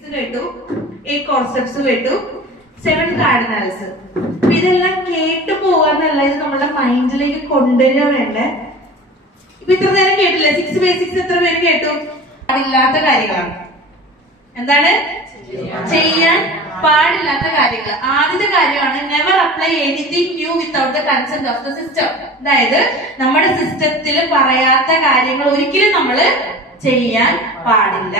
ഇത് കേട്ടു eight concepts കേട്ടു സെവൻ കാർഡിനൽസ് ഇതെല്ലാം കേട്ടു പോകാന്നല്ല ഇത് നമ്മുടെ മൈൻഡിലേക്ക് കൊണ്ടുവരിക വേണ്ടേ? ഇപ്പൊ ഇത്ര നേരം കേട്ടില്ലേ? സിക്സ് ബേസിക്സ് എത്ര പേര് കേട്ടു? പാടില്ലാത്ത കാര്യങ്ങളാണ്. എന്താണ്? ചെയ്യാൻ പാടില്ലാത്ത കാര്യങ്ങൾ. ആദ്യത്തെ കാര്യമാണ് never apply anything new without the consent of the system അതായത് നമ്മുടെ സിസ്റ്റത്തിൽ പറയാത്ത കാര്യങ്ങൾ ഒരിക്കലും നമ്മൾ ചെയ്യാൻ പാടില്ല.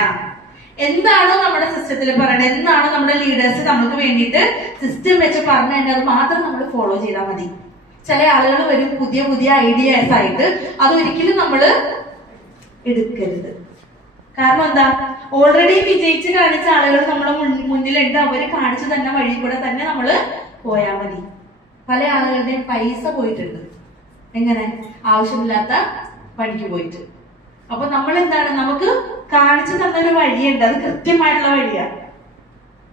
എന്താണോ നമ്മുടെ സിസ്റ്റത്തിൽ പറയണത് എന്താണോ നമ്മുടെ ലീഡേഴ്സ് നമുക്ക് വേണ്ടിയിട്ട് സിസ്റ്റം വെച്ച് പറഞ്ഞു കഴിഞ്ഞാൽ അത് മാത്രം നമ്മൾ ഫോളോ ചെയ്താൽ മതി. ചില ആളുകൾ വരും പുതിയ പുതിയ ഐഡിയാസ് ആയിട്ട് അതൊരിക്കലും നമ്മൾ എടുക്കരുത്. കാരണം എന്താ? ഓൾറെഡി വിജയിച്ച് കാണിച്ച ആളുകൾ നമ്മുടെ മുന്നിലുണ്ട്. അവർ കാണിച്ചു തന്നെ വഴി കൂടെ തന്നെ നമ്മൾ പോയാൽ മതി. പല ആളുകളുടെയും പൈസ പോയിട്ടുണ്ട്. എങ്ങനെ? ആവശ്യമില്ലാത്ത പണിക്ക് പോയിട്ട്. അപ്പൊ നമ്മൾ എന്താണ് നമുക്ക് കാണിച്ചു തന്ന ഒരു വഴിയുണ്ട്. അത് കൃത്യമായിട്ടുള്ള വഴിയാ.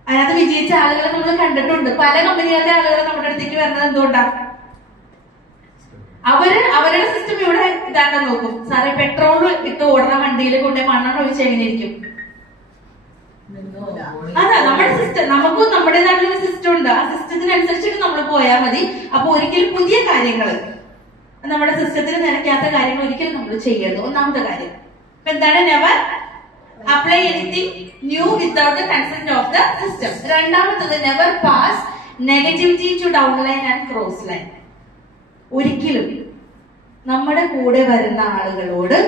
അതിനകത്ത് വിജയിച്ച ആളുകളെ നമ്മൾ കണ്ടിട്ടുണ്ട്. പല കമ്പനികളുടെ ആളുകൾ നമ്മുടെ അടുത്തേക്ക് വരുന്നത് എന്തുകൊണ്ടാ? അവർ അവരുടെ സിസ്റ്റം ഇവിടെ ഇതാക്കാൻ നോക്കും. സാറേ പെട്രോൾ ഇട്ട് ഓടുന്ന വണ്ടിയിൽ കൊണ്ട് മണ്ണെണ്ണ ഒഴിച്ച് എങ്ങനെയിരിക്കും? അതാ നമ്മുടെ സിസ്റ്റം നമുക്കും നമ്മുടേതായിട്ടുള്ള സിസ്റ്റം ഉണ്ട്. ആ സിസ്റ്റത്തിനനുസരിച്ചിട്ട് നമ്മൾ പോയാൽ മതി. അപ്പൊ ഒരിക്കലും പുതിയ കാര്യങ്ങൾ നമ്മുടെ സിസ്റ്റത്തിന് നിരക്കാത്ത കാര്യങ്ങൾ ഒരിക്കലും നമ്മൾ ചെയ്യരുത്. ഒന്നാമത്തെ കാര്യം. എന്താണ്? Never apply anything new without consent of the system രണ്ടാമത്തത് never pass negativity to down line and cross line ഒരിക്കലും നമ്മുടെ കൂടെ വരുന്ന ആളുകളോട്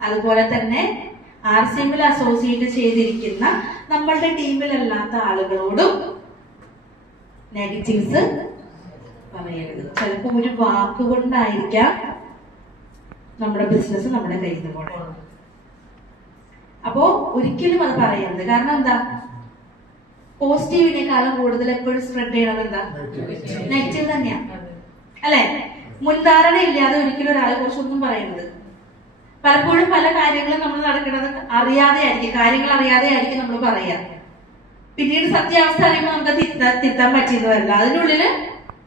അതുപോലെ തന്നെ ആർ സി എമ്മിൽ അസോസിയേറ്റ് ചെയ്തിരിക്കുന്ന നമ്മളുടെ ടീമിലല്ലാത്ത ആളുകളോടും നെഗറ്റീവ്സ് പറയരുത്. ചിലപ്പോൾ ഒരു വാക്കുകൊണ്ടായിരിക്കാം നമ്മുടെ ബിസിനസ് നമ്മുടെ കയ്യിൽ നിന്ന് പോകണം അപ്പോ ഒരിക്കലും അത് പറയരുത്. കാരണം എന്താ? പോസിറ്റീവിനേക്കാളും കൂടുതൽ എപ്പോഴും സ്പ്രെഡ് ചെയ്യണത് എന്താ? നെഗറ്റീവ് തന്നെയാ. അല്ലെ? മുൻധാരണ ഇല്ലാതെ ഒരിക്കലും ഒരാളെ കുറിച്ചൊന്നും പറയുന്നത് പലപ്പോഴും പല കാര്യങ്ങളും നമ്മൾ നടക്കുന്നത് അറിയാതെ ആയിരിക്കും കാര്യങ്ങൾ അറിയാതെ ആയിരിക്കും നമ്മൾ പറയാ. പിന്നീട് സത്യാവസ്ഥ അറിയുമ്പോൾ നമുക്ക് തിരുത്താൻ തിരുത്താൻ പറ്റിയെന്ന് വരില്ല. അതിനുള്ളിൽ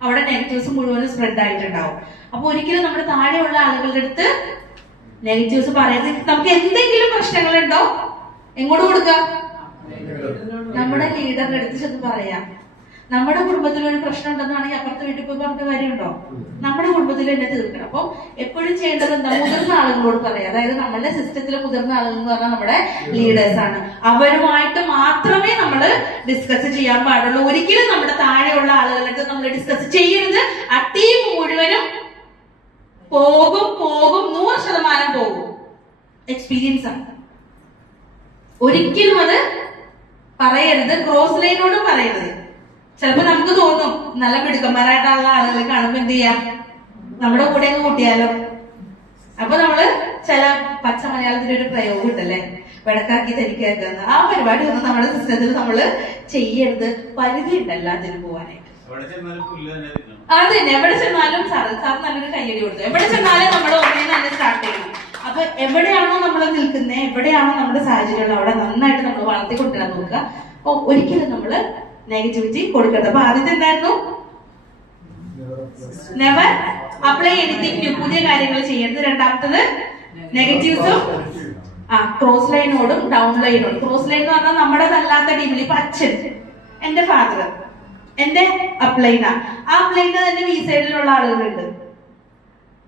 അവിടെ നെഗറ്റീവ്സ് മുഴുവനും സ്പ്രെഡ് ആയിട്ടുണ്ടാവും. അപ്പൊ ഒരിക്കലും നമ്മുടെ താഴെയുള്ള ആളുകളുടെ അടുത്ത് നെഗറ്റീവ്സ് പറയുന്നത് നമുക്ക് എന്തെങ്കിലും പ്രശ്നങ്ങളുണ്ടോ? എങ്ങോട്ട് കൊടുക്ക? നമ്മുടെ ലീഡറിന്റെ അടുത്ത് ചെന്ന് പറയാം. നമ്മുടെ കുടുംബത്തിൽ ഒരു പ്രശ്നം ഉണ്ടെന്നാണെങ്കിൽ അപ്പുറത്തെ വീട്ടിൽ പോയി പറഞ്ഞ കാര്യമുണ്ടോ? നമ്മുടെ കുടുംബത്തിൽ തന്നെ തീർക്കണം. അപ്പൊ എപ്പോഴും ചെയ്യേണ്ടത് എന്താ? മുതിർന്ന ആളുകളോട് പറയാം. അതായത് നമ്മളുടെ സിസ്റ്റത്തിലെ മുതിർന്ന ആളുകൾ എന്ന് പറഞ്ഞാൽ നമ്മുടെ ലീഡേഴ്സ് ആണ്. അവരുമായിട്ട് മാത്രമേ നമ്മൾ ഡിസ്കസ് ചെയ്യാൻ പാടുള്ളൂ. ഒരിക്കലും നമ്മുടെ താഴെയുള്ള ആളുകളുടെ നമ്മൾ ഡിസ്കസ് ചെയ്യരുത്. ആ ടീം മുഴുവനും പോകും പോകും ശതമാനം പോകും. എക്സ്പീരിയൻസ് ആണ്. ഒരിക്കലും അത് പറയരുത്. ക്രോസ് ലൈനോട് പറയരുത്. ചിലപ്പോ നമുക്ക് തോന്നും നല്ല മിടുക്കന്മാരായിട്ടുള്ള ആളുകളെ കാണുമ്പോ എന്ത് ചെയ്യാം? നമ്മുടെ കൂടെ അങ്ങ് കൂട്ടിയാലോ? അപ്പൊ നമ്മൾ ചില പച്ച മലയാളത്തിന്റെ ഒരു പ്രയോഗം ഉണ്ടല്ലേ? വെടക്കാക്കി തനിക്കാക്കുന്ന ആ പരിപാടി ഒന്നും നമ്മുടെ സിസ്റ്റത്തിൽ നമ്മൾ ചെയ്യരുത്. പരിധി ഉണ്ടല്ലോ അതിന് പോവാനായിട്ട്. അത് തന്നെ. എവിടെ ചെന്നാലും സാർ സാർ നല്ലൊരു കയ്യടി കൊടുത്തു. എവിടെ ചെന്നാലും നമ്മൾ ഒന്നേ തന്നെ സ്റ്റാർട്ട് ചെയ്യണം. അപ്പൊ എവിടെയാണോ നമ്മൾ നിൽക്കുന്നത് എവിടെയാണോ നമ്മുടെ സാഹചര്യം അവിടെ നന്നായിട്ട് നമ്മൾ വളർത്തി കൊണ്ടുവരാൻ നോക്കുക. അപ്പൊ ഒരിക്കലും നമ്മൾ നെഗറ്റിവിറ്റി കൊടുക്കരുത്. അപ്പൊ ആദ്യത്തെ എന്തായിരുന്നു? നെവർ അപ്ലൈ എനിത്തിങ് പുതിയ കാര്യങ്ങൾ ചെയ്യരുത്. രണ്ടാമത്തത് നെഗറ്റീവ്സും ആ ക്രോസ് ലൈനോടും ഡൗൺ ലൈനോടും ക്രോസ് ലൈൻ എന്ന് പറഞ്ഞാൽ നമ്മുടെ നല്ലാത്ത ടീമിൽ ഇപ്പൊ അച്ഛൻ എന്റെ ഫാദർ എന്റെ അപ്ലൈന ആ. അപ്ലൈന തന്നെ വി സൈഡിലുള്ള ആളുകളുണ്ട്.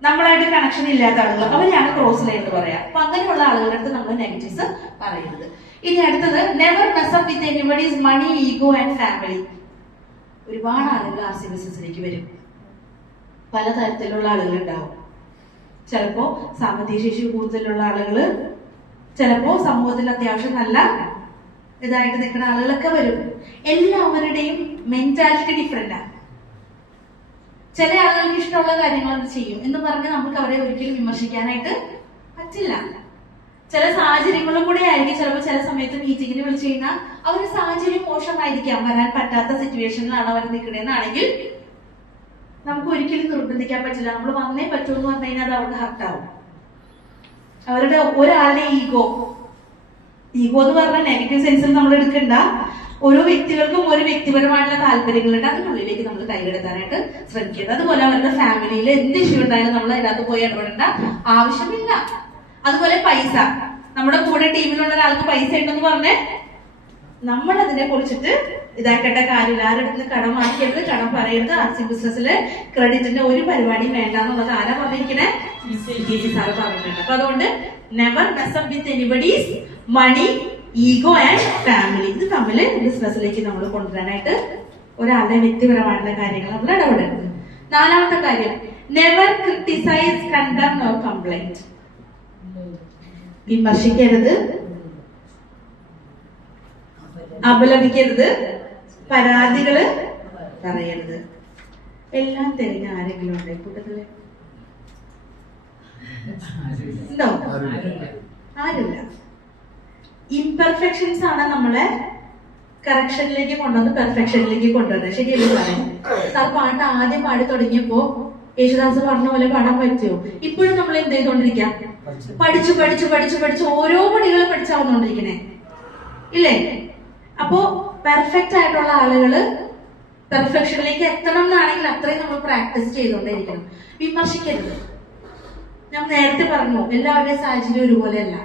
നമ്മളായിട്ട് കണക്ഷൻ ഇല്ലാത്ത ആളുകൾ. അവരെയാണ് ക്രോസ് ലൈൻ എന്ന് പറയാം. അപ്പൊ അങ്ങനെയുള്ള ആളുകളുടെ അടുത്ത് നമ്മൾ നെഗറ്റീവ്സ് പറയുന്നത്. ഇനി അടുത്തത് never mess up with anybody's money ego and family ഒരുപാട് ആളുകൾ ആർ സി ബിസിനസിലേക്ക് വരും. പലതരത്തിലുള്ള ആളുകൾ ഉണ്ടാവും. ചിലപ്പോ സാമ്പത്തിക ശേഷി കൂടുതലുള്ള ആളുകൾ ചിലപ്പോ സമൂഹത്തിൽ അത്യാവശ്യം നല്ല ഇതായിട്ട് നിൽക്കുന്ന ആളുകളൊക്കെ വരും. എല്ലാവരുടെയും മെന്റാലിറ്റി ഡിഫറെന്റ് ആണ് ചില ആളുകൾക്ക് ഇഷ്ടമുള്ള കാര്യങ്ങൾ അത് ചെയ്യും എന്ന് പറഞ്ഞ് നമുക്ക് അവരെ ഒരിക്കലും വിമർശിക്കാനായിട്ട് പറ്റില്ല. ചില സാഹചര്യങ്ങളും കൂടെ ആയിരിക്കും. ചിലപ്പോൾ ചില സമയത്ത് മീറ്റിങ്ങിന് വിളിച്ചു കഴിഞ്ഞാൽ അവരുടെ സാഹചര്യം മോശമായിരിക്കാം. വരാൻ പറ്റാത്ത സിറ്റുവേഷനിലാണ് അവർ നിൽക്കണേന്നാണെങ്കിൽ നമുക്ക് ഒരിക്കലും നിർബന്ധിക്കാൻ പറ്റില്ല. നമ്മൾ വന്നേ പറ്റൂ എന്ന് പറഞ്ഞു കഴിഞ്ഞാൽ അത് അവർക്ക് ഹർട്ടാവും അവരുടെ ഒരാളുടെ ഈഗോ ഈഗോ എന്ന് പറഞ്ഞാൽ നെഗറ്റീവ് സെൻസിൽ നമ്മൾ എടുക്കണ്ട. ഓരോ വ്യക്തികൾക്കും ഓരോ വ്യക്തിപരമായിട്ടുള്ള താല്പര്യങ്ങളുണ്ട്. അതിനുള്ളിലേക്ക് നമ്മൾ കൈകടത്താനായിട്ട് ശ്രമിക്കരുത് അതുപോലെ അവരുടെ ഫാമിലിയിൽ എന്ത് ഇഷ്യൂ ഉണ്ടായാലും നമ്മൾ അതിനകത്ത് പോയി ഇടപെടേണ്ട. ആവശ്യമില്ല. അതുപോലെ പൈസ. നമ്മുടെ കൂടെ ടീമിലുള്ള ഒരാൾക്ക് പൈസ ഉണ്ടെന്ന് പറഞ്ഞ് നമ്മൾ അതിനെ കുറിച്ചിട്ട് ഇതാക്കേണ്ട കാര്യമില്ല ആരുടെ അടുത്ത് കടം വാങ്ങിക്കരുത് കടം പറയരുത്. ആർ സി ബിസിനസ്സിൽ ക്രെഡിറ്റിന്റെ ഒരു പരിപാടിയും വേണ്ട എന്നുള്ളത് ആരാ പറഞ്ഞിരിക്കണേ? സാറ് പറഞ്ഞിട്ടുണ്ട്. അപ്പൊ അതുകൊണ്ട് never mess up with anybody's money ego and family ഇത് തമ്മിൽ ബിസിനസ്സിലേക്ക് നമ്മൾ കൊണ്ടുവരാനായിട്ട് ഒരാളുടെ വ്യക്തിപരമായിട്ടുള്ള കാര്യങ്ങൾ നമ്മൾ ഇടപെടരുത്. നാലാമത്തെ കാര്യം never criticise condemn no complaint വിമർശിക്കരുത്. അപലപിക്കരുത്. പരാതികൾ പറയരുത്. എല്ലാം തിരിഞ്ഞ ആരെങ്കിലും ഉണ്ടോ കൂട്ടത്തിൽ? ഉണ്ടോ? ആരില്ല ഇംപെർഫെക്ഷൻസ് ആണ് നമ്മളെ കറക്ഷനിലേക്ക് കൊണ്ടുവന്ന് പെർഫെക്ഷനിലേക്ക് കൊണ്ടുവരുന്നത്. ശരിയല്ലേ പറയാം സാർ പാട്ട് ആദ്യം പാടി തുടങ്ങിയപ്പോ യേശുദാസ് പറഞ്ഞ പോലെ പാടാൻ പറ്റുമോ? ഇപ്പോഴും നമ്മൾ എന്ത് ചെയ്തോണ്ടിരിക്കാം പഠിച്ചു. പഠിച്ചു പഠിച്ചു പഠിച്ചു ഓരോ പണികളും പഠിച്ചാവുന്നോണ്ടിരിക്കണേ. ഇല്ലേ? അപ്പോ പെർഫെക്റ്റ് ആയിട്ടുള്ള ആളുകൾ പെർഫെക്ഷനിലേക്ക് എത്തണം എന്നാണെങ്കിൽ അത്രയും നമ്മൾ പ്രാക്ടീസ് ചെയ്തുകൊണ്ടേയിരിക്കണം. വിമർശിക്കരുത്. ഞാൻ നേരത്തെ പറഞ്ഞു എല്ലാവരുടെയും സാഹചര്യം ഒരുപോലെയല്ല.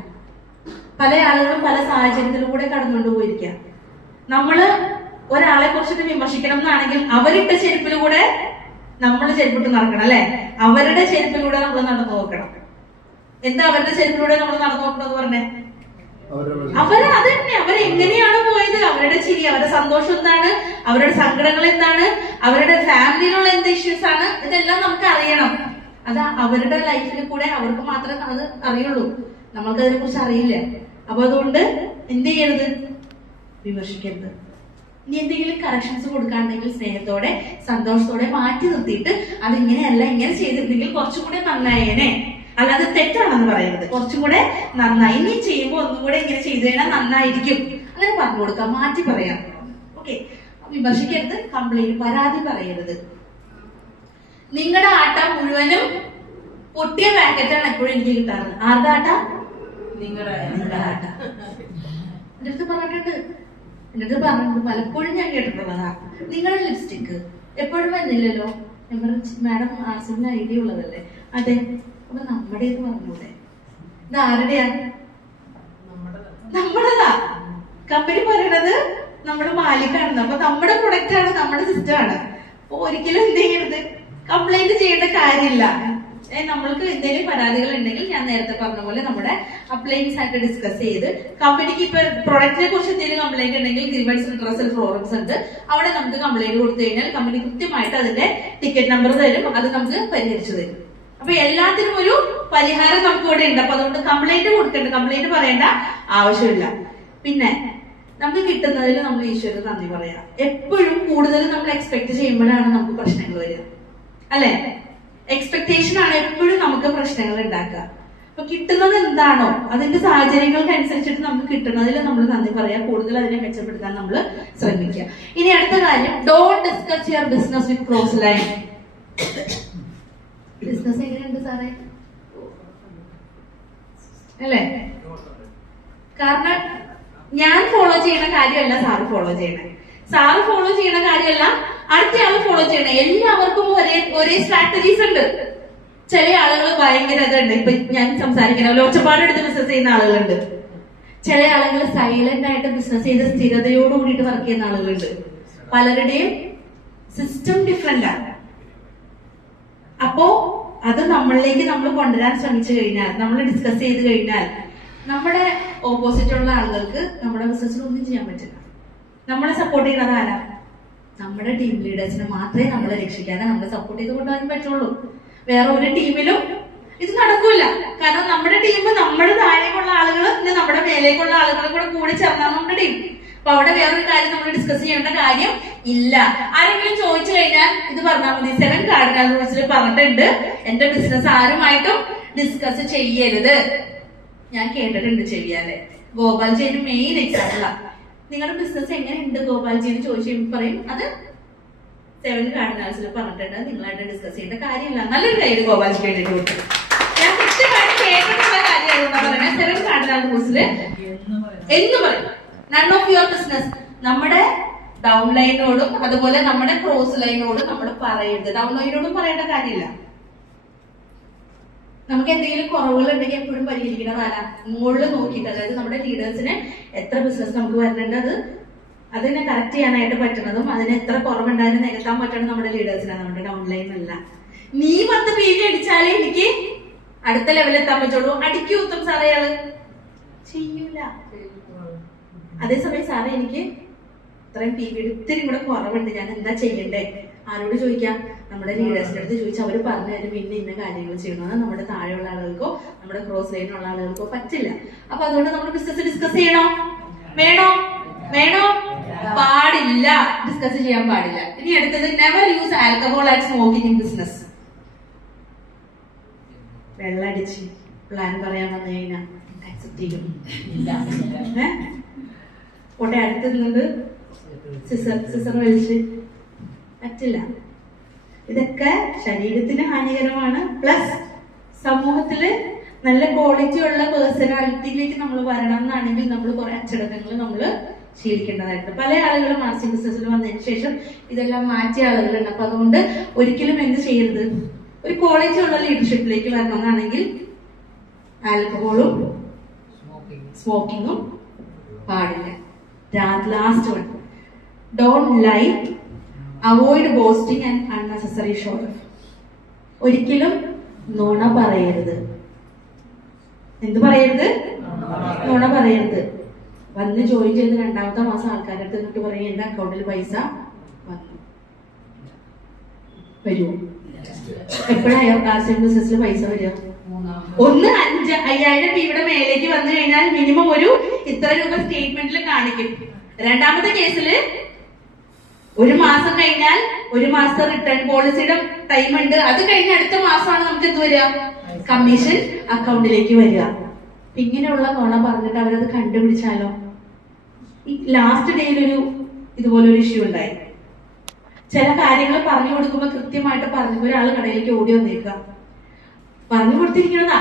പല ആളുകളും പല സാഹചര്യത്തിലൂടെ കടന്നുകൊണ്ട് പോയിരിക്കാം നമ്മൾ ഒരാളെ കുറിച്ചിട്ട് വിമർശിക്കണം എന്നാണെങ്കിൽ അവരിട്ട ചെരുപ്പിലൂടെ നമ്മൾ ചെരുപ്പിട്ട് നടക്കണം അല്ലെ? അവരുടെ ചെരുപ്പിലൂടെ നമ്മൾ നടന്നു നോക്കണം. എന്താ അവരുടെ ചെരുപ്പിലൂടെ നമ്മൾ നടന്നു നോക്കണം എന്ന് പറഞ്ഞേ? അവർ അത് തന്നെ അവരെങ്ങനെയാണ് പോയത് അവരുടെ ചിരി അവരുടെ സന്തോഷം എന്താണ് അവരുടെ സങ്കടങ്ങൾ എന്താണ് അവരുടെ ഫാമിലിയിലുള്ള എന്ത് ഇഷ്യൂസ് ആണ് ഇതെല്ലാം നമുക്ക് അറിയണം. അത് അവരുടെ ലൈഫിൽ കൂടെ അവർക്ക് മാത്രമേ അത് അറിയുള്ളൂ. നമ്മൾക്ക് അതിനെ കുറിച്ച് അറിയില്ല. അപ്പൊ അതുകൊണ്ട് എന്ത് ചെയ്യരുത്? വിമർശിക്കരുത്. ഇനി എന്തെങ്കിലും കറക്ഷൻസ് കൊടുക്കാണെങ്കിൽ സ്നേഹത്തോടെ സന്തോഷത്തോടെ മാറ്റി നിർത്തിയിട്ട് അത് ഇങ്ങനെയല്ല ഇങ്ങനെ ചെയ്തിരുന്നെങ്കിൽ കുറച്ചും കൂടെ നന്നായേനെ. അല്ലാതെ തെറ്റാണെന്ന് പറയരുത് കുറച്ചും കൂടെ നന്നായി. ഇനി ചെയ്യുമ്പോൾ ഒന്നും കൂടെ ഇങ്ങനെ ചെയ്തു കഴിഞ്ഞാൽ നന്നായിരിക്കും. അങ്ങനെ പറഞ്ഞു കൊടുക്കാം. മാറ്റി പറയാം. ഓക്കെ. വിമർശിക്കരുത്. കംപ്ലൈന്റ് പരാതി പറയരുത്. നിങ്ങളുടെ ആട്ട മുഴുവനും പൊട്ടിയ പാക്കറ്റാണ് എപ്പോഴും എനിക്ക് കിട്ടാറ്. ആരുടെ ആട്ട? നിങ്ങളുടെ ആട്ട. എന്റെ അടുത്ത് പറഞ്ഞിട്ടുണ്ട്. എന്റെ അടുത്ത് പറഞ്ഞിട്ടുണ്ട്. പലപ്പോഴും ഞാൻ കേട്ടിട്ടുള്ളതാ. നിങ്ങളുടെ ലിപ്സ്റ്റിക്ക് എപ്പോഴും വന്നില്ലല്ലോ? മാഡം ആർസിന്റെ ഐഡിയ ഉള്ളതല്ലേ? അതെ. അപ്പൊ നമ്മുടെ എന്ന് പറഞ്ഞൂടെ? ഇത് ആരുടെയാ നമ്മുടെതാ? കമ്പനി പറയണത് നമ്മുടെ മാലിക്കാണെന്ന്. അപ്പൊ നമ്മുടെ പ്രൊഡക്റ്റ് ആണ് നമ്മുടെ സിസ്റ്റം ആണ്. അപ്പൊ ഒരിക്കലും എന്ത് ചെയ്യരുത്? കംപ്ലൈന്റ് ചെയ്യേണ്ട കാര്യമില്ല. നമ്മൾക്ക് എന്തെങ്കിലും പരാതികൾ ഉണ്ടെങ്കിൽ ഞാൻ നേരത്തെ പറഞ്ഞ പോലെ നമ്മുടെ അപ്ലൈൻസ് ആയിട്ട് ഡിസ്കസ് ചെയ്ത് കമ്പനിക്ക് ഇപ്പൊ പ്രൊഡക്റ്റിനെ കുറിച്ച് എന്തെങ്കിലും കംപ്ലൈന്റ് ഉണ്ടെങ്കിൽ ഗ്രീവൻസ് റിട്രസൽ ഫോറംസ് ഉണ്ട്. അവിടെ നമുക്ക് കംപ്ലൈന്റ് കൊടുത്തു കഴിഞ്ഞാൽ കമ്പനി കൃത്യമായിട്ട് അതിന്റെ ടിക്കറ്റ് നമ്പർ തരും. അത് നമുക്ക് പരിഹരിച്ചു തരും. അപ്പൊ എല്ലാത്തിനും ഒരു പരിഹാരം നമുക്ക് ഇവിടെ ഉണ്ട്. അപ്പൊ അതുകൊണ്ട് കംപ്ലൈന്റ് കൊടുക്കണ്ട കംപ്ലൈന്റ് പറയേണ്ട ആവശ്യമില്ല. പിന്നെ നമുക്ക് കിട്ടുന്നതിൽ നമ്മൾ ഈശ്വരന് നന്ദി പറയാം. എപ്പോഴും കൂടുതൽ നമ്മൾ എക്സ്പെക്ട് ചെയ്യുമ്പോഴാണ് നമുക്ക് പ്രശ്നങ്ങൾ വരിക. അല്ലെ? എക്സ്പെക്ടേഷൻ ആണ് എപ്പോഴും നമുക്ക് പ്രശ്നങ്ങൾ ഉണ്ടാക്കുക. അപ്പൊ കിട്ടുന്നത് എന്താണോ അതിന്റെ സാഹചര്യങ്ങൾക്ക് അനുസരിച്ചിട്ട് നമുക്ക് കിട്ടുന്നതിൽ നമ്മൾ നന്ദി പറയാം. കൂടുതൽ അതിനെ മെച്ചപ്പെടുത്താൻ നമ്മൾ ശ്രമിക്കുക. ഇനി അടുത്ത കാര്യം don't discuss your business with cross line business എങ്ങനെയുണ്ട് സാറേ? അല്ലേ? കാരണം ഞാൻ ഫോളോ ചെയ്യുന്ന കാര്യമല്ല സാറ് ഫോളോ ചെയ്യണേ. സാറ് ഫോളോ ചെയ്യുന്ന കാര്യമല്ല അടുത്തയാൾ ഫോളോ ചെയ്യണേ. എല്ലാവർക്കും ഒരേ ഒരേ സ്ട്രാറ്റജീസ് ഉണ്ട്. ചില ആളുകൾ ഭയങ്കര ഇതുണ്ട്. ഇപ്പൊ ഞാൻ സംസാരിക്കുന്ന പോലെ ഒച്ചപ്പാടെടുത്ത് ബിസിനസ് ചെയ്യുന്ന ആളുകളുണ്ട്. ചില ആളുകൾ സൈലന്റ് ആയിട്ട് ബിസിനസ് ചെയ്ത് സ്ഥിരതയോട് കൂടിയിട്ട് വർക്ക് ചെയ്യുന്ന ആളുകളുണ്ട്. പലരുടെയും സിസ്റ്റം ഡിഫറെന്റ് ആണ്. അപ്പോ അത് നമ്മളിലേക്ക് നമ്മൾ കൊണ്ടുവരാൻ ശ്രമിച്ചു കഴിഞ്ഞാൽ നമ്മൾ ഡിസ്കസ് ചെയ്ത് കഴിഞ്ഞാൽ നമ്മുടെ ഓപ്പോസിറ്റ് ഉള്ള ആളുകൾക്ക് നമ്മുടെ ബിസിനസ്സിൽ ഒന്നും ചെയ്യാൻ പറ്റില്ല. നമ്മളെ സപ്പോർട്ട് ചെയ്യുന്നത് ആരാ? നമ്മുടെ ടീം ലീഡേഴ്സിനെ മാത്രമേ നമ്മളെ രക്ഷിക്കാതെ നമ്മളെ സപ്പോർട്ട് ചെയ്ത് കൊണ്ടുപോകാൻ പറ്റുള്ളൂ. വേറെ ഒരു ടീമിലും ഇത് നടക്കൂല. കാരണം നമ്മുടെ ടീം നമ്മുടെ താഴേക്കുള്ള ആളുകൾ പിന്നെ നമ്മുടെ മേലേക്കുള്ള ആളുകളെ കൂടെ കൂടി ചേർന്നാണ് നമ്മുടെ ടീം അപ്പൊ അവിടെ വേറൊരു കാര്യം നമ്മൾ ഡിസ്കസ് ചെയ്യേണ്ട കാര്യം ഇല്ല. ആരെങ്കിലും ചോദിച്ചു കഴിഞ്ഞാൽ ഇത് പറഞ്ഞാൽ മതി. സെവൻ കാർഡിനൽ റൂൾസിൽ പറഞ്ഞിട്ടുണ്ട്. എന്റെ ബിസിനസ് ആരുമായിട്ടും ഡിസ്കസ് ചെയ്യരുത്. ഞാൻ കേട്ടിട്ടുണ്ട് ചെയ്യാല്ലേ ഗോപാൽജിയുടെ മെയിൻ എക്സാമ്പിൾ നിങ്ങളുടെ ബിസിനസ് എങ്ങനെയുണ്ട് ഗോപാൽജി എന്ന് ചോദിച്ചു കഴിയുമ്പോൾ പറയും അത് സെവൻ കാർഡിനാൽസിൽ പറഞ്ഞിട്ടുണ്ട്. നിങ്ങളായിട്ട് ഡിസ്കസ് ചെയ്യേണ്ട കാര്യമില്ല. നല്ലൊരു കയ്യിൽ ഗോപാൽജി വേണ്ടിയിട്ട് കൊടുത്തു ഞാൻ കൃത്യമായിട്ട് കേട്ടിട്ടുള്ള എന്ന് പറയുന്നത് സെവൻ എന്ന് പറയുന്നത് എന്ന് പറയും നൺ ഓഫ് യുവർ ബിസിനസ് നമ്മുടെ ഡൗൺ ലൈനോടും അതുപോലെ നമ്മുടെ ക്രോസ് ലൈനോടും നമ്മൾ പറയരുത്. ഡൗൺ ലൈനോടും പറയേണ്ട കാര്യമില്ല. നമുക്ക് എന്തെങ്കിലും കുറവുകൾ ഉണ്ടെങ്കിൽ എപ്പോഴും പരിഹരിക്കുന്നത് ആരാ മുകളിൽ നോക്കിയിട്ട്. അതായത് നമ്മുടെ ലീഡേഴ്സിന് എത്ര ബിസിനസ് നമുക്ക് വരുന്നുണ്ട് അത് അതിനെ കറക്റ്റ് ചെയ്യാനായിട്ട് പറ്റുന്നതും അതിന് എത്ര കുറവുണ്ടായാലും നികത്താൻ പറ്റണം നമ്മുടെ ലീഡേഴ്സിനാണ് നമ്മുടെ ഡൗൺ ലൈൻ അല്ല നീ പത്ത് പി ജി അടിച്ചാലേ എനിക്ക് അടുത്ത ലെവലിൽ എത്താൻ പറ്റുള്ളൂ. അടിക്കൂ ഉത്തം സാറേ അയാൾ. ചെയ്യൂല. അതേസമയം സാറേ എനിക്ക് ഇത്രയും പി വി ഇത്തിരി കൂടെ കുറവുണ്ട്. ഞാൻ എന്താ ചെയ്യണ്ടേ? ആരോട് ചോദിക്കാം? നമ്മുടെ ലീഡേഴ്സിന്റെ അടുത്ത് ചോദിച്ചാൽ അവർ പറഞ്ഞു തരും പിന്നെ ഇന്ന കാര്യങ്ങൾ ചെയ്യണമെന്ന് നമ്മുടെ താഴെയുള്ള ആളുകൾക്കോ നമ്മുടെ ക്രോസ് ലൈനുള്ള ആളുകൾക്കോ പറ്റില്ല. അപ്പൊ അതുകൊണ്ട് നമ്മൾ ബിസിനസ് ഡിസ്കസ് ചെയ്യണോ? വേണോ? വേണോ? പാടില്ല. ഡിസ്കസ് ചെയ്യാൻ പാടില്ല. ഇനി അടുത്തത് never use alcohol and smoking in business വെള്ളടിച്ച് plan പറയാൻ വന്നു കഴിഞ്ഞാൽ ആക്സെപ്റ്റ് ചെയ്യും. പോട്ടെ അടുത്ത് നിന്നത് സിസർ സിസർ വലിച്ച് പറ്റില്ല. ഇതൊക്കെ ശരീരത്തിന് ഹാനികരമാണ്. പ്ലസ് സമൂഹത്തിൽ നല്ല ക്വാളിറ്റി ഉള്ള പേഴ്സണാലിറ്റിയിലേക്ക് നമ്മൾ വരണം എന്നാണെങ്കിൽ നമ്മൾ കുറെ അച്ചടക്കങ്ങൾ നമ്മൾ ശീലിക്കേണ്ടതായിട്ടുണ്ട്. പല ആളുകളും മാനസിക ബിസിനസ്സിൽ വന്നതിന് ശേഷം ഇതെല്ലാം മാറ്റിയ ആളുകളുണ്ട്. അപ്പൊ അതുകൊണ്ട് ഒരിക്കലും എന്ത് ചെയ്യരുത്. ഒരു ക്വാളിറ്റി ഉള്ള ലീഡർഷിപ്പിലേക്ക് വരണം എന്നാണെങ്കിൽ ആൽക്കഹോളും സ്മോക്കിങ്ങും പാടില്ല. Last one don't lie avoid boasting and unnecessary show ഒരിക്കലും നുണ പറയരുത്. എന്ത് പറയരുത്? നുണ പറയരുത്. വന്ന് ജോയിൻ ചെയ്ത് രണ്ടാമത്തെ മാസം ആൾക്കാരുടെ അടുത്ത് എന്നിട്ട് പറയും എന്റെ അക്കൗണ്ടിൽ പൈസ വന്നു. വരുമോ എപ്പോഴാണ് ആർസിഎം ബിസിനസ്സിൽ പൈസ വരിക? ഒന്ന് അഞ്ച് അയ്യായിരം രൂപയുടെ മേലേക്ക് വന്നു കഴിഞ്ഞാൽ മിനിമം ഒരു ഇത്ര രൂപ സ്റ്റേറ്റ്മെന്റിൽ കാണിക്കും. രണ്ടാമത്തെ കേസിൽ ഒരു മാസം കഴിഞ്ഞാൽ ഒരു മാസത്തെ റിട്ടേൺ പോളിസിയുടെ ടൈം ഉണ്ട്. അത് കഴിഞ്ഞ അടുത്ത മാസമാണ് നമുക്ക് എന്ത് വരിക? കമ്മീഷൻ അക്കൗണ്ടിലേക്ക് വരിക. ഇങ്ങനെയുള്ള നുണ പറഞ്ഞിട്ട് അവരത് കണ്ടുപിടിച്ചാലോ? ഈ ലാസ്റ്റ് ഡേയിലൊരു ഇതുപോലെ ഒരു ഇഷ്യൂ ഉണ്ടായി. ചില കാര്യങ്ങൾ പറഞ്ഞു കൊടുക്കുമ്പോൾ കൃത്യമായിട്ട് പറഞ്ഞു ഒരാൾ കടയിലേക്ക് ഓടി വന്നേക്കുക. പറഞ്ഞു കൊടുത്തിരിക്കണതാ.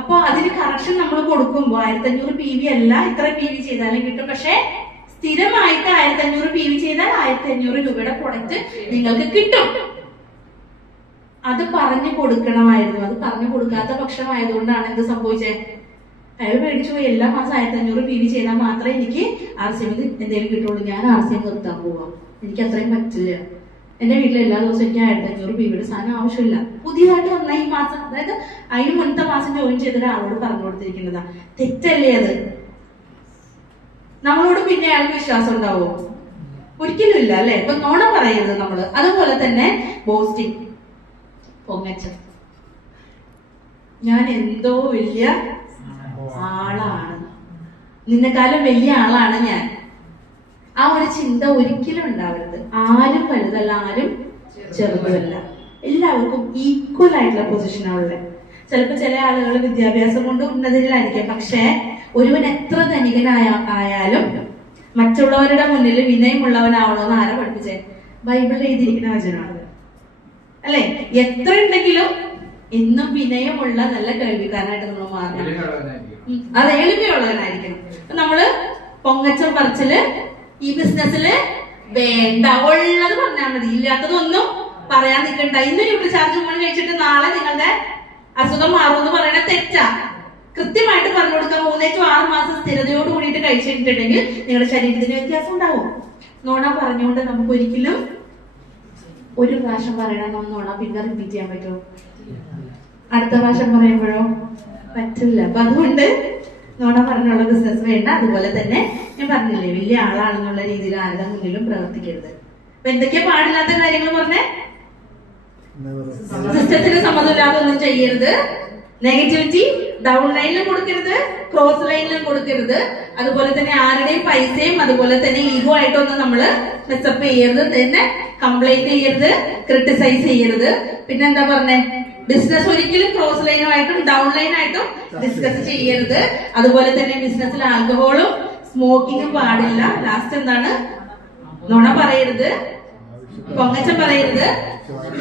അപ്പൊ അതിന് കറക്ഷൻ നമ്മൾ കൊടുക്കുമ്പോ ആയിരത്തി അഞ്ഞൂറ് പി വി അല്ല ഇത്ര പി വി ചെയ്താലും കിട്ടും. പക്ഷെ സ്ഥിരമായിട്ട് ആയിരത്തി അഞ്ഞൂറ് പി വി ചെയ്താൽ ആയിരത്തി അഞ്ഞൂറ് രൂപയുടെ പ്രൊഡക്റ്റ് നിങ്ങൾക്ക് കിട്ടും. അത് പറഞ്ഞു കൊടുക്കണമായിരുന്നു. അത് പറഞ്ഞു കൊടുക്കാത്ത പക്ഷമായതുകൊണ്ടാണ് എന്ത് സംഭവിച്ചത് അയാൾ മേടിച്ചു പോയി. എല്ലാ മാസം ആയിരത്തി അഞ്ഞൂറ് പി വി ചെയ്താൽ മാത്രമേ എനിക്ക് ആർ സി എമ്മിൽ എന്തെങ്കിലും കിട്ടുള്ളൂ. ഞാൻ ആർ സി എം നിർത്താൻ പോവാം. എനിക്ക് അത്രയും പറ്റില്ല. എന്റെ വീട്ടിൽ എല്ലാ ദിവസവും എനിക്ക് ആയിരത്തി അഞ്ഞൂറ് പി വിയുടെ സാധനം ആവശ്യമില്ല. പുതിയതായിട്ട് വന്ന ഈ മാസം അതായത് അതിന് മുന്നത്തെ മാസം ജോയിൻ ചെയ്ത ഒരാളോട് പറഞ്ഞു കൊടുത്തിരിക്കുന്നതാ. തെറ്റല്ലേ അത്? നമ്മളോട് പിന്നെ അയാൾക്ക് വിശ്വാസം ഉണ്ടാവോ? ഒരിക്കലും ഇല്ല അല്ലെ? ഇപ്പൊ നോണ പറയരുത് നമ്മൾ. അതുപോലെ തന്നെ ബോസ്റ്റിംഗ് പൊങ്ങച്ചം ഞാൻ എന്തോ വലിയ ആളാണ്. നിന്നെക്കാളും വലിയ ആളാണ് ഞാൻ. ആ ഒരു ചിന്ത ഒരിക്കലും ഉണ്ടാവരുത്. ആരും വലുതല്ല ആരും ചെറുതല്ല എല്ലാവർക്കും ഈക്വൽ ആയിട്ടുള്ള പൊസിഷനാണുള്ളത് ചിലപ്പോൾ ചില ആളുകൾ വിദ്യാഭ്യാസം കൊണ്ട് ഉന്നതിയിലായിരിക്കും. പക്ഷേ ഒരുവൻ എത്ര ധനികനായ ആയാലും മറ്റുള്ളവരുടെ മുന്നിൽ വിനയമുള്ളവനാവണമെന്ന് ആരെ പഠിപ്പിച്ചേ? ബൈബിളിൽ എഴുതിയിരിക്കുന്ന വചനമാണ് അല്ലെ? എത്ര ഉണ്ടെങ്കിലും എന്നും വിനയമുള്ള നല്ല കേൾവിക്കാരനായിട്ട് നമ്മൾ മാറണം. അത് എളിമയുള്ളവനായിരിക്കണം. നമ്മൾ പൊങ്ങച്ചം പറിച്ചിൽ ഈ ബിസിനസ്സിൽ വേണ്ട. ഉള്ളത് പറഞ്ഞാൽ മതി. ഇല്ലാത്തതൊന്നും പറയാൻ നിൽക്കണ്ട ഇന്ന് ഇവിടെ ചാർജ് ഫോൺ കഴിച്ചിട്ട് നാളെ നിങ്ങളുടെ അസുഖം മാറുമെന്ന് പറയണ തെറ്റാ. കൃത്യമായിട്ട് പറഞ്ഞു കൊടുക്കാൻ മൂന്നേ ടു ആറ് മാസം സ്ഥിരതയോട് കൂടിയിട്ട് കഴിച്ചിട്ടുണ്ടെങ്കിൽ നിങ്ങളുടെ ശരീരത്തിന് വ്യത്യാസം ഉണ്ടാവും. നോണ പറഞ്ഞുകൊണ്ട് നമുക്ക് ഒരിക്കലും ഒരു പ്രാവശ്യം പറയണം. നോണ പിന്നെ റിപ്പീറ്റ് ചെയ്യാൻ പറ്റുമോ? അടുത്ത പ്രാവശ്യം പറയുമ്പോഴോ? പറ്റില്ല. അപ്പൊ അതുകൊണ്ട് നോണ പറഞ്ഞുള്ള ബിസിനസ് വേണ്ട. അതുപോലെ തന്നെ ഞാൻ പറഞ്ഞില്ലേ വലിയ ആളാണെന്നുള്ള രീതിയിൽ ആരുടെ മുന്നിലും പ്രവർത്തിക്കരുത്. അപ്പൊ എന്തൊക്കെയാ പാടില്ലാത്ത കാര്യങ്ങൾ പറഞ്ഞേ? സിസ്റ്റത്തിന് സമ്മതമില്ലാതെ ഒന്നും ചെയ്യരുത്. നെഗറ്റിവിറ്റി ഡൗൺ ലൈനിലും കൊടുക്കരുത് ക്രോസ് ലൈനിലും കൊടുക്കരുത്. അതുപോലെ തന്നെ ആരുടെയും പൈസയും അതുപോലെ തന്നെ ഈഗോ ആയിട്ടൊന്നും നമ്മൾ മെസ്സപ്പ് ചെയ്യരുത്. തന്നെ കംപ്ലൈന്റ് ചെയ്യരുത് ക്രിട്ടിസൈസ് ചെയ്യരുത്. പിന്നെന്താ പറഞ്ഞേ? ബിസിനസ് ഒരിക്കലും ക്രോസ് ലൈനുമായിട്ടും ഡൗൺ ലൈനായിട്ടും ഡിസ്കസ് ചെയ്യരുത്. അതുപോലെ തന്നെ ബിസിനസ്സിൽ ആൽക്കഹോളും സ്മോക്കിങ്ങും പാടില്ല. ലാസ്റ്റ് എന്താണ്? നുണ പറയരുത്. പൊങ്ങച്ചം പറയരുത്.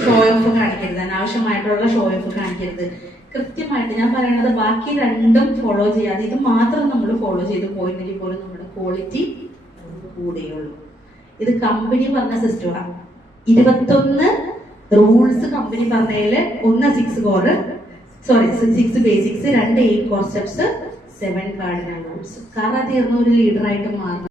ഷോ ഓഫ് കാണിക്കരുത്. അനാവശ്യമായിട്ടുള്ള ഷോ ഓഫ് കാണിക്കരുത്. കൃത്യമായിട്ട് ഞാൻ പറയണത് ബാക്കി രണ്ടും ഫോളോ ചെയ്യാതെ ഇത് മാത്രം നമ്മൾ ഫോളോ ചെയ്ത് പോയില്ലെങ്കിൽ പോലും നമ്മുടെ ക്വാളിറ്റി കൂടെയുള്ളൂ ഇത് കമ്പനി പറഞ്ഞ സിസ്റ്റമാണ് ഇരുപത്തൊന്ന് റൂൾസ് കമ്പനി പറഞ്ഞതിൽ ഒന്ന് six core sorry six basics രണ്ട് eight core steps seven cardinal rules കാരണം തീർന്ന ഒരു ലീഡറായിട്ട് മാറണം